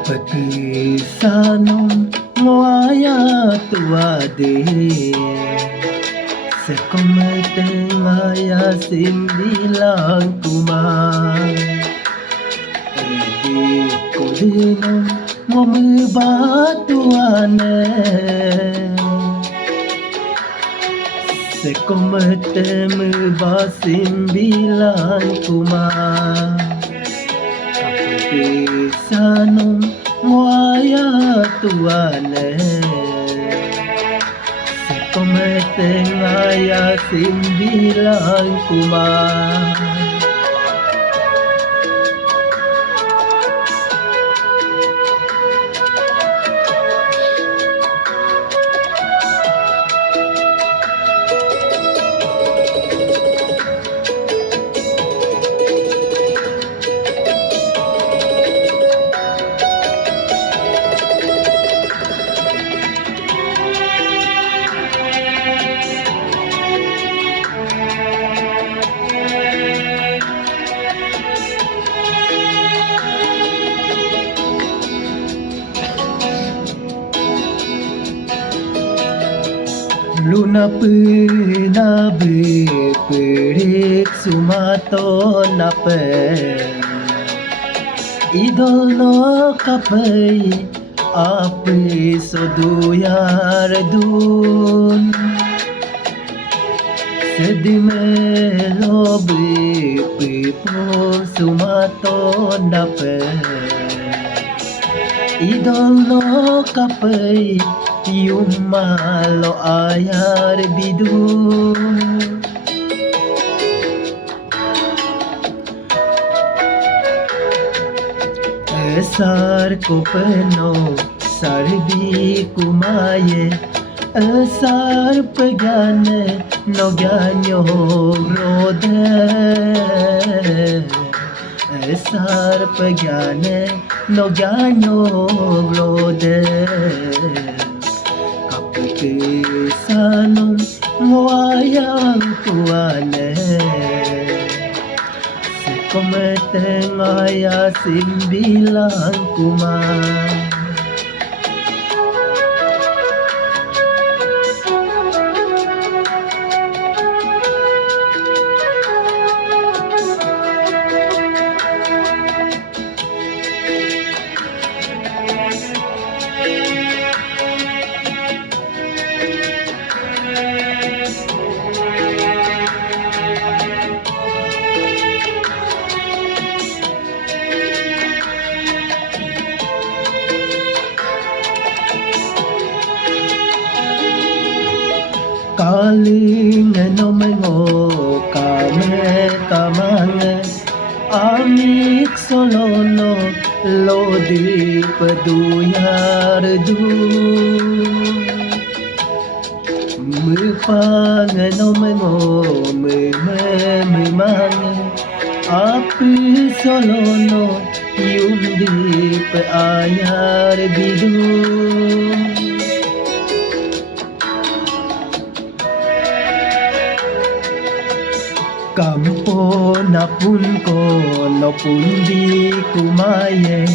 Pagkisanong ngoaya tuwade sa kumateng aya simbilang kumang edi ko dinong ngomibatuane sa kumateng basimbilang kumang Sanong ngoaya tuane sa kumateng aya simbilang kumang Luna pinabi pirik sumato nape idol no kapai api soduyar dun sedime lobi pipo sumato nape idol no kapai Yumalo ayar bidu Esar kopeno sarbi kumaye Esar pegane no ganyo rode Esar pegane no ganyo rode Sanong ngoayang tuane sa kumateng aya simbilang kumang Kaling no mengo kame kamange amik solono lodi peduyar du Mupang no mengo me mange api solono yundi pe ayar bidu Kampo na pun ko no pun di kumaye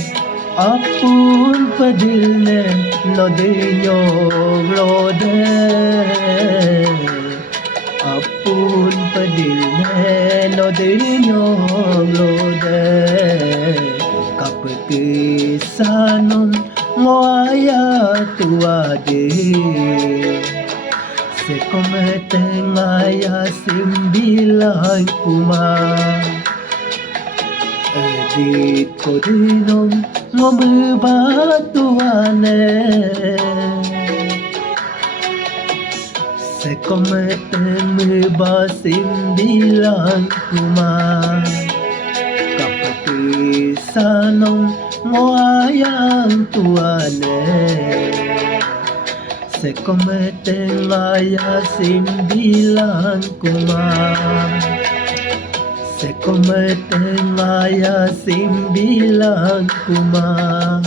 apun padilne no deño rode apun padilne no deño rode kapati sanon ngoaya tuade sa kumateng aya simbilang kumang edit ko dinong ngomibatuane sa kumateng basimbilang kumang kapati sanong ngoayang tuane sa kumateng aya simbilang kumang sa kumateng aya simbilang kumang